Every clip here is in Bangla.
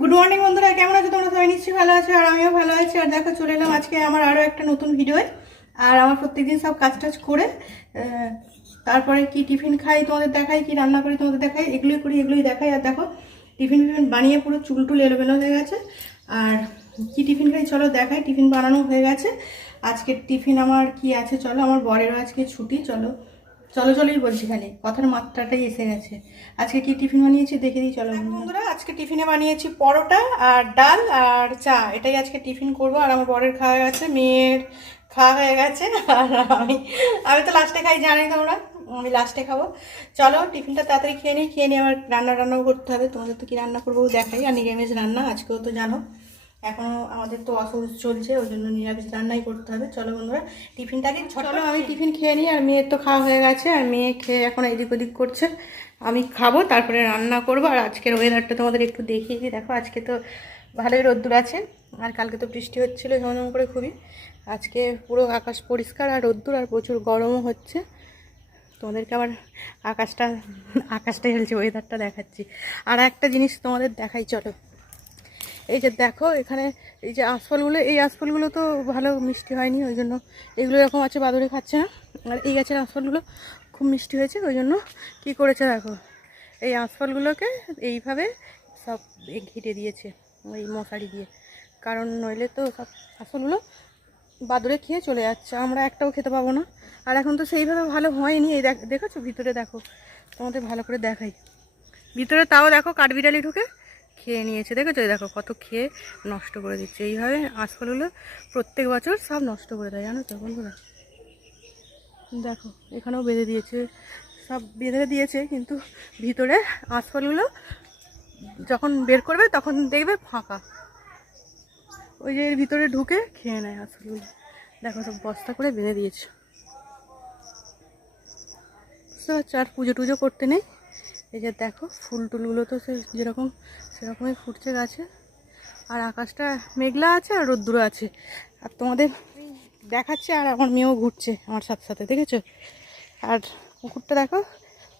গুড মর্নিং বন্ধুরা, কেমন আছো তোমরা? সবাই নিশ্চয়ই ভালো আছো, আর আমিও ভালো আছি। আর দেখো, চলে এলাম আজকে আমার আরও একটা নতুন ভিডিও। আর আমার প্রত্যেকদিন সব কাজ টাজ করে তারপরে কি টিফিন খাই তোমাদের দেখাই, কি রান্না করি তোমাদের দেখাই, এগুলোই করি এগুলোই দেখাই। আর দেখো, টিফিন বানিয়ে পুরো চুল টুল এলোমেলো হয়ে গেছে। আর কি টিফিন খাই চলো দেখাই। টিফিন বানানো হয়ে গেছে। আজকে টিফিন আমার কি আছে চলো, আমার বরেরও আজকে ছুটি। চলো চলো চলোই বলছি, খালি কথার মাত্রাটাই এসে গেছে। আজকে কি টিফিন বানিয়েছি দেখে দিই চলো বন্ধুরা। আজকে টিফিনে বানিয়েছি পরোটা আর ডাল আর চা, এটাই আজকে টিফিন করবো। আর আমার বরের খাওয়া গেছে, মেয়ের খাওয়া হয়ে গেছে। আর আমি তো লাস্টে খাই, জানি তোমরা, আমি লাস্টে খাবো। চলো টিফিনটা তাড়াতাড়ি খেয়ে নিই আবার রান্নাও করতে হবে। তোমাদের তো কি রান্না করবো দেখাই। আর নিরামিষ রান্না আজকেও তো জানো, এখনও আমাদের তো অসুখ চলছে, ওই জন্য নিরামিষ রান্নাই করতে হবে। চলো বন্ধুরা, টিফিনটাকে চলো আমি টিফিন খেয়ে নিই। আর মেয়ের তো খাওয়া হয়ে গেছে, আর মেয়ে খেয়ে এখন এদিক ওদিক করছে। আমি খাবো, তারপরে রান্না করবো। আর আজকের ওয়েদারটা তোমাদের একটু দেখিয়ে দিই। দেখো, আজকে তো ভালোই রোদ্দুর আছে, আর কালকে তো বৃষ্টি হচ্ছিলো ঝমঝম করে খুবই। আজকে পুরো আকাশ পরিষ্কার আর রোদ্দুর, আর প্রচুর গরমও হচ্ছে। তোমাদেরকে আবার আকাশটাই হচ্ছে ওয়েদারটা দেখাচ্ছি। আর একটা জিনিস তোমাদের দেখাই চলো। এই যে দেখো এখানে এই যে আঁশফলগুলো, এই আঁশফলগুলো তো ভালো মিষ্টি হয়নি, ওই জন্য এগুলো এরকম আছে, বাদুড়ে খাচ্ছে না। আর এই গাছের আঁশফলগুলো খুব মিষ্টি হয়েছে, ওই জন্য কী করেছে দেখো, এই আঁশফলগুলোকে এইভাবে সব ঘিরে দিয়েছে ওই মশারি দিয়ে। কারণ নইলে তো সব আঁশফলগুলো বাদুড়ে খেয়ে চলে যাচ্ছে, আমরা একটাও খেতে পাবো না। আর এখন তো সেইভাবে ভালো হয়নি। এই দেখেছো ভিতরে, দেখো তোমাদের ভালো করে দেখাই ভিতরে, তাও দেখো কাঠবিড়ালি ঢুকে খেয়ে নিয়েছে। দেখেছো, দেখো কত খেয়ে নষ্ট করে দিচ্ছে। এইভাবে আঁশফলগুলো প্রত্যেক বছর সব নষ্ট করে দেয়, জানো তো বন্ধুরা। দেখো এখানেও বেঁধে দিয়েছে, সব বেঁধে দিয়েছে, কিন্তু ভিতরে আঁশফলগুলো যখন বের করবে তখন দেখবে ফাঁকা, ওই যে এর ভিতরে ঢুকে খেয়ে নেয় আঁশফলগুলো। দেখো সব বস্তা করে বেঁধে দিয়েছে, বুঝতে পারছো। আর পুজো টুজো করতে নেই। এই যে দেখো ফুল টুলগুলো তো যেরকম সেরকমই ফুটছে গাছে। আর আকাশটা মেঘলা আছে আর রোদ্দুর আছে। আর তোমাদের দেখাচ্ছে, আর আমার মেয়েও ঘুরছে আমার সাথে সাথে, দেখেছো। আর পুকুরটা দেখো,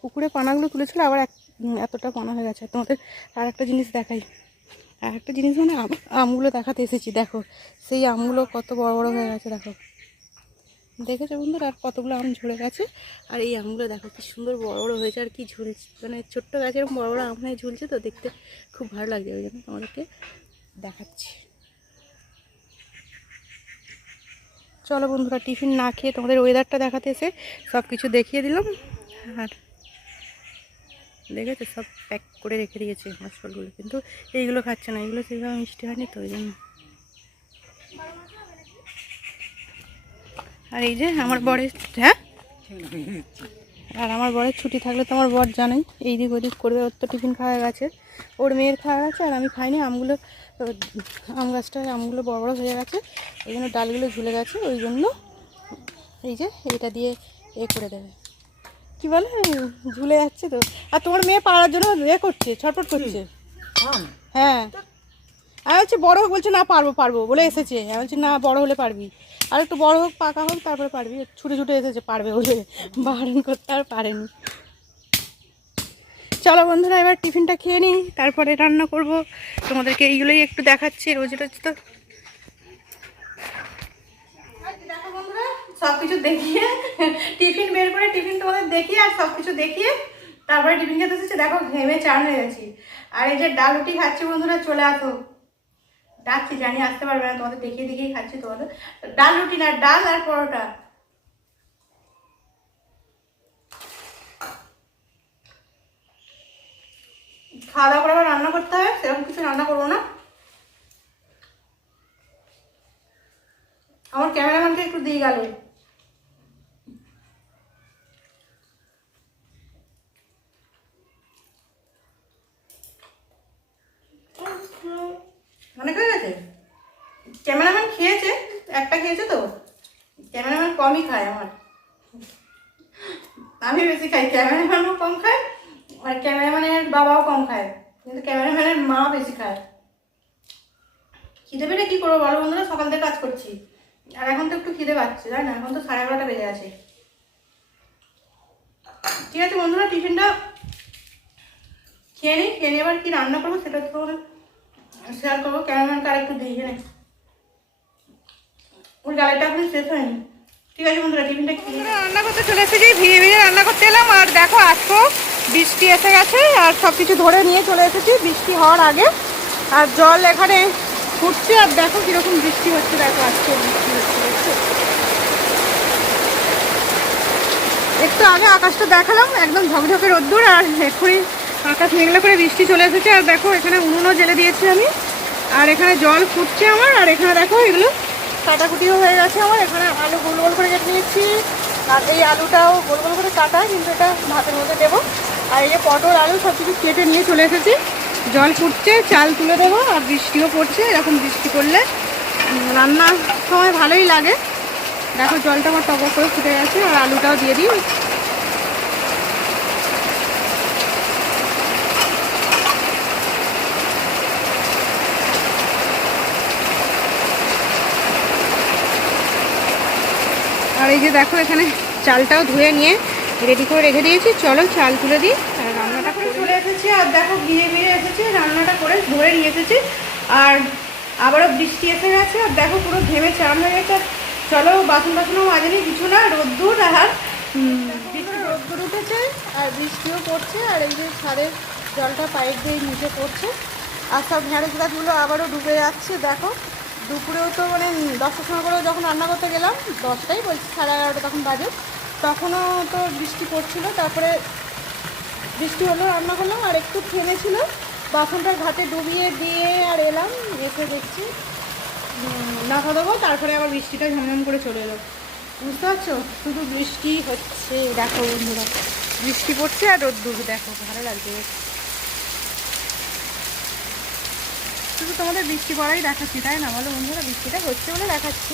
পুকুরে পানাগুলো তুলেছিল, আবার এতটা পানা হয়ে গেছে। তোমাদের আর একটা জিনিস দেখাই, আর একটা জিনিস মানে আমগুলো দেখাতে এসেছি। দেখো সেই আমগুলো কত বড় বড় হয়ে গেছে, দেখো দেখেছো বন্ধুরা। আর কতগুলো আম ঝরে গেছে, আর এই আমগুলো দেখো কি সুন্দর বড় বড় হয়েছে, আর কি ঝুলছে, মানে ছোট্ট গাছের বড় বড় আম হয়ে ঝুলছে, তো দেখতে খুব ভালো লাগছে, ওই জন্য তোমাদেরকে দেখাচ্ছি। চলো বন্ধুরা, টিফিন না খেয়ে তোমাদের ওয়েদারটা দেখাতে এসে সব কিছু দেখিয়ে দিলাম। আর দেখেছো সব প্যাক করে রেখে দিয়েছে মাছফলগুলো, কিন্তু এইগুলো খাচ্ছে না, এগুলো সেইভাবে মিষ্টি হয়নি তো, ওই জন্য। আর এই যে আমার বরের, হ্যাঁ, আর আমার বরের ছুটি থাকলে তো আমার বর জানাই এই দিক ওদিক করবে। ওর তো টিফিন খাওয়া গেছে, ওর মেয়ের খাওয়া গেছে, আর আমি খাইনি। আমগুলো, আম গাছটায় আমগুলো বড় বড় হয়ে গেছে, ওই জন্য ডালগুলো ঝুলে গেছে, ওই জন্য এই যে এইটা দিয়ে করে দেবে, কি বলে, ঝুলে যাচ্ছে তো। আর তোমার মেয়ে পাড়ার জন্য করছে, ছটফট করছে। হ্যাঁ, আমি বলছি বড় হোক, বলছে না পারবো পারবো বলে এসেছে। আমি বলছি না, বড় হলে পারবি, আর একটু বড় হোক, পাকা হোক, তারপরে পারবি। ছুটে ছুটে এসেছে পারবে বলে, বারণ করতে আর পারেনি। চলো বন্ধুরা, এবার টিফিনটা খেয়ে নিই, তারপরে রান্না করব। তোমাদেরকে এইগুলোই একটু দেখাচ্ছি, রোজ তো দেখো বন্ধুরা, সব কিছু দেখিয়ে টিফিন বের করে টিফিন তোমাদের দেখিয়ে আর সব কিছু দেখিয়ে তারপরে টিফিন খেতে এসেছি। দেখো ঘেমে চান হয়ে গেছি। আর এই যে ডাল রুটি খাচ্ছি বন্ধুরা, চলে আসো, ডাকছি, জানি আসতে পারবে না, তোমাদের দেখিয়ে দেখিয়ে খাচ্ছি। তোমাদের ডাল রুটি না, ডাল আর পরোটা। খাওয়া দাওয়া করে আবার রান্না করতে হবে, সেরকম কিছু রান্না করবো না। আমার ক্যামেরাম্যানকে একটু দিয়ে গেল। অনেক হয়ে গেছে, ক্যামেরাম্যান খেয়েছে, একটা খেয়েছে তো, ক্যামেরাম্যান কমই খায় আমার, আমি বেশি খাই, ক্যামেরাম্যানও কম খায়, আর ক্যামেরাম্যানের বাবাও কম খায়, কিন্তু ক্যামেরাম্যানের মা বেশি খায়। খিদে পেলে কী করবো বলো বন্ধুরা, সকাল থেকে কাজ করছি, আর এখন তো একটু খিদে পাচ্ছে, তাই না, এখন তো 11:30 বেজে আছে। ঠিক আছে বন্ধুরা, টিফিনটা খেয়ে নিই, খেয়ে নিয়ে আবার কী রান্না করবো সেটা তো শেয়ার করবো, ক্যামেরাম্যানকে আর একটু দিয়ে নেই, ওর গাড়িটা এখন শেষ হয়নি। ঠিক আছে বন্ধুরা, টিফিনটা খেয়ে রান্না করতে চলে এসেছি, ভিড়ে ভিড়ে রান্না করতে এলাম। আর দেখো আজকেও বৃষ্টি এসে গেছে, আর সব কিছু ধরে নিয়ে চলে এসেছি বৃষ্টি হওয়ার আগে। আর জল এখানে ফুটছে, আর দেখো কিরকম বৃষ্টি হচ্ছে, দেখো আজকে বৃষ্টি হচ্ছে, দেখছো? একটু আগে আকাশটা দেখালাম, একদম ঝকঝকে রোদ্দুর, আর এক্ষুনি আকাশ মেঘলা করে বৃষ্টি চলে এসেছে। আর দেখো এখানে উনুনও জেলে দিয়েছি আমি, আর এখানে জল ফুটছে আমার। আর এখানে দেখো এগুলো কাটাকুটিও হয়ে গেছে আমার। এখানে আলু গোল গোল করে কেটে নিয়েছি, আর এই আলুটাও গোল গোল করে কাটা, কিন্তু এটা ভাতের মধ্যে দেবো। আর এই যে পটল আলু সব কিছু কেটে নিয়ে চলে এসেছি। জল ফুটছে, চাল তুলে দেবো, আর বৃষ্টিও পড়ছে। এরকম বৃষ্টি পড়লে রান্নার সময় ভালোই লাগে। দেখো জলটা আমার টক করে ফুটে গেছে, আর আলুটাও দিয়ে দিই। আর এই যে দেখো এখানে চালটাও ধুয়ে নিয়ে রেডি করে রেখে দিয়েছি। চলো চাল তুলে দিই, আর রান্নাটা করে চলে এসেছি। আর দেখো ভিড়ে ভিড়ে এসেছি, রান্নাটা করে ধরে নিয়ে এসেছি। আর আবারও বৃষ্টি এসে গেছে, আর দেখো পুরো ঘেমে চান হয়ে গেছে। চলো বাসন বাসনও মাজেনি কিছু না, রোদ্দুর আর রোদ্দুর উঠেছে, আর বৃষ্টিও পড়ছে। আর এই যে ছাদের জলটা পাইপ দিয়ে নিচে পড়ছে, আর সব ঢেঁড়স গাছগুলো আবারও ডুবে যাচ্ছে। দেখো দুপুরেও তো মানে 10টার সময় করেও যখন রান্না করতে গেলাম, 10টাই বলছি, 11:30 তখন বাজে, তখনও তো বৃষ্টি পড়ছিল। তারপরে বৃষ্টি হলো, রান্না করলাম, আর একটু থেমেছিল, বাসনটা ঘাটে ডুবিয়ে দিয়ে আর এলাম, এসে দেখছি নাফা দেবো, তারপরে আবার বৃষ্টিটা ঝমঝম করে চলে এলো। বুঝতে পারছো, শুধু বৃষ্টি হচ্ছে। দেখো বন্ধুরা বৃষ্টি পড়ছে আর রোদ্দুর, দেখো ভালো লাগছে। শুধু তোমাদের বৃষ্টি পড়াই দেখাচ্ছি, তাই না বলো বন্ধুরা? বৃষ্টিটা হচ্ছে বলে দেখাচ্ছি।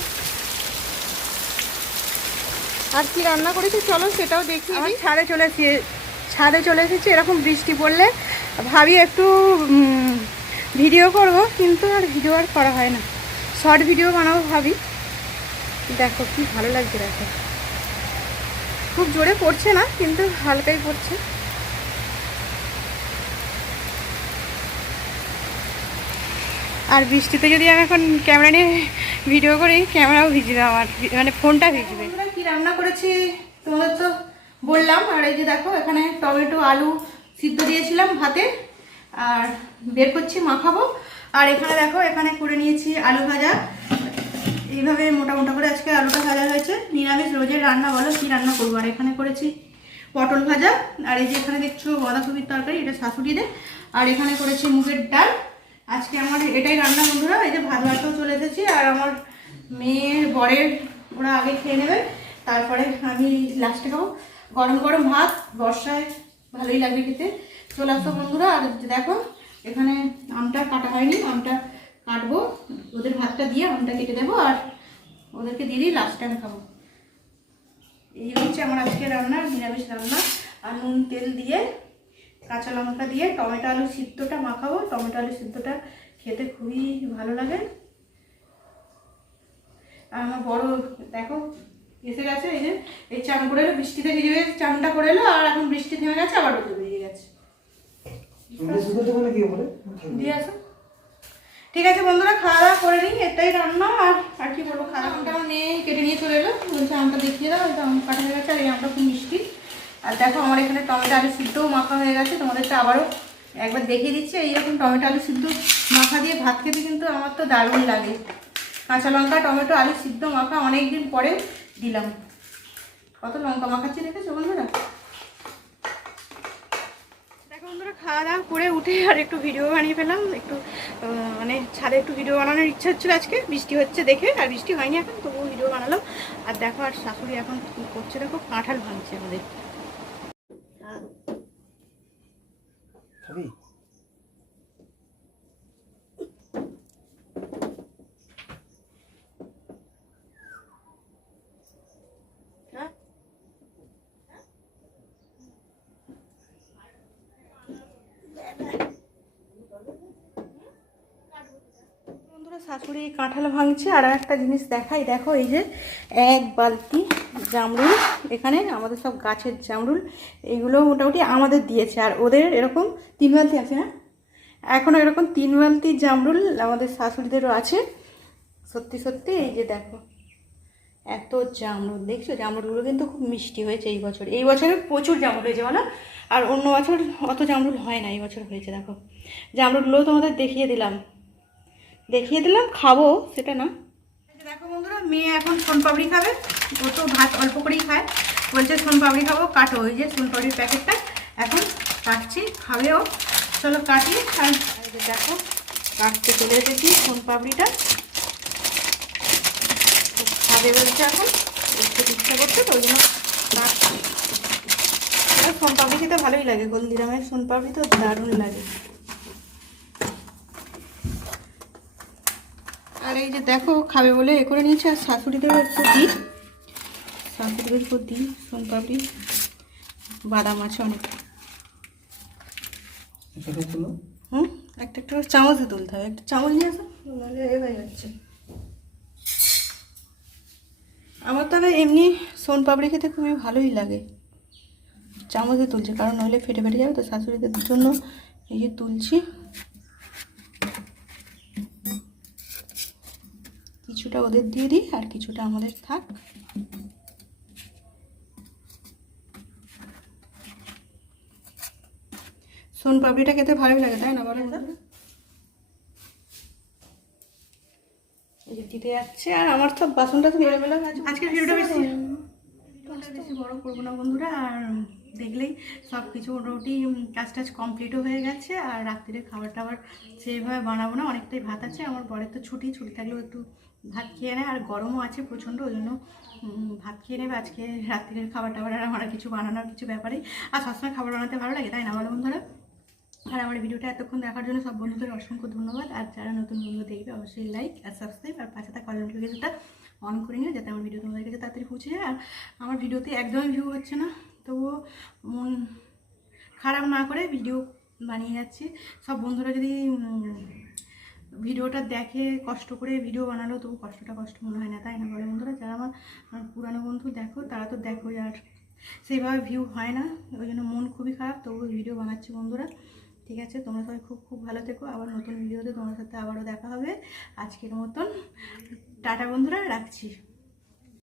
আর কি রান্না করেছি চলো সেটাও দেখি। আমি ছাদে চলে এসেছি। এরকম বৃষ্টি পড়লে ভাবি একটু ভিডিও করব, কিন্তু আর ভিডিও আর করা হয় না, শর্ট ভিডিও বানাবো ভাবি। দেখো কি ভালো লাগছে, দেখো খুব জোরে পড়ছে না, কিন্তু হালকাই পড়ছে। আর বৃষ্টিতে যদি আমি এখন ক্যামেরা নিয়ে ভিডিও করি, ক্যামেরাও ভিজবে আমার, মানে ফোনটা ভিজবে। কি রান্না করেছি তোমাদের তো বললাম। আর এই যে দেখো এখানে টমেটো আলু সিদ্ধ দিয়েছিলাম ভাতে, আর বের করছি মাখাবো। আর এখানে দেখো এখানে করে নিয়েছি আলু ভাজা, এইভাবে মোটা মোটা করে আজকে আলুটা ভাজা হয়েছে। নিরামিষ রোজের রান্না, বলো কি রান্না করবো। আর এখানে করেছি পটল ভাজা, আর এই যে এখানে দেখছো বাঁধাকপির তরকারি, এটা শাশুড়িদের। আর এখানে করেছি মুগের ডাল। আজকে আমার এটাই রান্না বন্ধুরা। এই যে ভাত ভাতও চলে এসেছি, আর আমার মেয়ের বরের ওরা আগে খেয়ে নেবে, তারপরে আমি লাস্টে খাবো। গরম গরম ভাত বর্ষায় ভালোই লাগবে খেতে। চলে আসতো বন্ধুরা। আর দেখো এখানে আমটা কাটা হয়নি, আমটা কাটবো, ওদের ভাতটা দিয়ে আমটা কেটে দেবো, আর ওদেরকে দিয়ে দিই, লাস্টে আমি খাবো। এই হচ্ছে আমার আজকে রান্না, নিরামিষ রান্না। আর নুন তেল দিয়ে কাঁচা লঙ্কা দিয়ে টমেটো আলু সিদ্ধটা মাখাবো। টমেটো আলু সিদ্ধটা খেতে খুবই ভালো লাগে। আর আমার বড় দেখো এসে গেছে, এই যে এই চান করে এলো, বৃষ্টিতে ভিজে গেছে, চানটা করে এলো, আর এখন বৃষ্টি থেমে গেছে, আবার রোদে বেরিয়ে গেছে। দিয়ে আসো। ঠিক আছে বন্ধুরা, খাওয়া দাওয়া করে নিই, এটাই রান্না। আর কি বলবো, খাওয়া দাওয়াটা আমার মেয়ে কেটে নিয়ে চলে এলো, বলছে আমটা দেখিয়ে দাও, এটা আম কাটা হয়ে গেছে, আর এই আমটা খুব মিষ্টি। আর দেখো আমার এখানে টমেটো আলু সিদ্ধও মাখা হয়ে গেছে, তোমাদেরটা আবারও একবার দেখিয়ে দিচ্ছি। এইরকম টমেটো আলু সিদ্ধ মাখা দিয়ে ভাত খেতে কিন্তু আমার তো দারুণ লাগে। কাঁচা লঙ্কা টমেটো আলু সিদ্ধ মাখা অনেকদিন পরে দিলাম। কত লঙ্কা মাখাচ্ছি দেখেছো বন্ধুরা? দেখো বন্ধুরা, খাওয়া দাওয়া করে উঠে আর একটু ভিডিও বানিয়ে ফেলাম। একটু মানে ছাদে একটু ভিডিও বানানোর ইচ্ছা হচ্ছিলো, আজকে বৃষ্টি হচ্ছে দেখে, আর বৃষ্টি হয়নি এখন, তবুও ভিডিও বানালাম। আর দেখো আর শাশুড়ি এখন কী করছে, দেখো কাঁঠাল ভাঙছে আমাদের। বন্ধুরা শাশুড়ি কাঁঠাল ভাঙছে। আর একটা জিনিস দেখাই, দেখো এই যে এক বালতি জামরুল, এখানে আমাদের সব গাছের জামরুল, এইগুলো মোটামুটি আমাদের দিয়েছে, আর ওদের এরকম 3 বালতি আছে না, এখনও এরকম 3 বালতি জামরুল আমাদের শাশুড়িদেরও আছে। সত্যি সত্যি এই যে দেখো এত জামরুল, দেখছো জামরুলগুলো কিন্তু খুব মিষ্টি হয়েছে এই বছর। এই বছরে প্রচুর জামরুল হয়েছে বলো, আর অন্য বছর অত জামরুল হয় না, এই বছর হয়েছে। দেখো জামরুলগুলো তোমাদের দেখিয়ে দিলাম, খাবো সেটা না। দেখো বন্ধুরা, মেয়ে এখন সোনপাপড়ি খাবে। ও তো ভাত অল্প করেই খায়, বলছে সোনপাপড়ি খাবো, কাটো। ওই যে সোনপাপড়ির প্যাকেটটা এখন কাটছি, খাবে ও। চলো কাটি। আর দেখো কাটতে চলে এসেছি সোনপাপড়িটা, খাবে বলছে এখন, একটু ইচ্ছা করছে তো ওই জন্য কাটছি। সোনপাপড়ি খেতে ভালোই লাগে, হলদিরামের সোনপাপড়ি তো দারুণ লাগে। আর এই যে দেখো খাবে বলে এ করে নিয়েছে, আর শাশুড়িদেরও একটু দিই সোনপাপড়ি। বাদাম আছে অনেক। একটা একটা চামচে তুলতে হবে, একটা চামচ নিয়ে আসো, নাহলে এ হয়ে যাচ্ছে। আমার তবে এমনি সোনপাপড়ি খেতে খুবই ভালোই লাগে, চামচে তুলছে কারণ নইলে ফেটে যাবে তো। শাশুড়িদের জন্য এই যে তুলছি, কিছুটা ওদের দিয়ে দিই আর কিছুটা আমাদের থাক। সোনপাপড়িটা খেতে ভালোই লাগে, তাই না বলো? এই যে দিতে যাচ্ছে, আর আমার তো বাসনটা তো বেলা আজকের ভিডিওটা বেশি বড় করবো না বন্ধুরা। আর দেখলেই সব কিছু মোটামুটি কাজ কমপ্লিটও হয়ে গেছে। আর রাত্রিরে খাবার টাবার সেইভাবে বানাবো না, অনেকটাই ভাত আছে। আমার বরের তো ছুটি থাকলেও একটু ভাত খেয়ে নেয়, আর গরমও আছে প্রচণ্ড, ওই জন্য ভাত খেয়ে নেবে আজকে। রাত্রিরের খাবার টাবার আর আমার কিছু বানানোর কিছু ব্যাপারেই, আর সবসময় খাবার বানাতে ভালো লাগে, তাই না বলো বন্ধুরা? আর আমার ভিডিওটা এতক্ষণ দেখার জন্য সব বন্ধুদের অসংখ্য ধন্যবাদ। আর যারা নতুন বন্ধু দেখবে অবশ্যই লাইক আর সাবস্ক্রাইব আর পাশে থাকা নোটিফিকেশনটা অন করে নিও, যাতে আমার ভিডিও তোমাদের কাছে তাড়াতাড়ি পৌঁছে যায়। আর আমার ভিডিওতে একদমই ভিউ হচ্ছে না, তবুও মন খারাপ না করে ভিডিও বানিয়ে যাচ্ছি। সব বন্ধুরা যদি ভিডিওটা দেখে, কষ্ট করে ভিডিও বানালেও তবু কষ্টটা কষ্ট মনে হয় না, তাই না বলে বন্ধুরা? যারা আমার পুরানো বন্ধু দেখো, তারা তো দেখো, আর সেইভাবে ভিউ হয় না, ওই জন্য মন খুবই খারাপ, তবু ভিডিও বানাচ্ছি বন্ধুরা। ঠিক আছে, তোমরা সবাই খুব খুব ভালো থেকো। আবার নতুন ভিডিওতে তোমার সাথে আবারও দেখা হবে। আজকের মতন টাটা বন্ধুরা, রাখছি।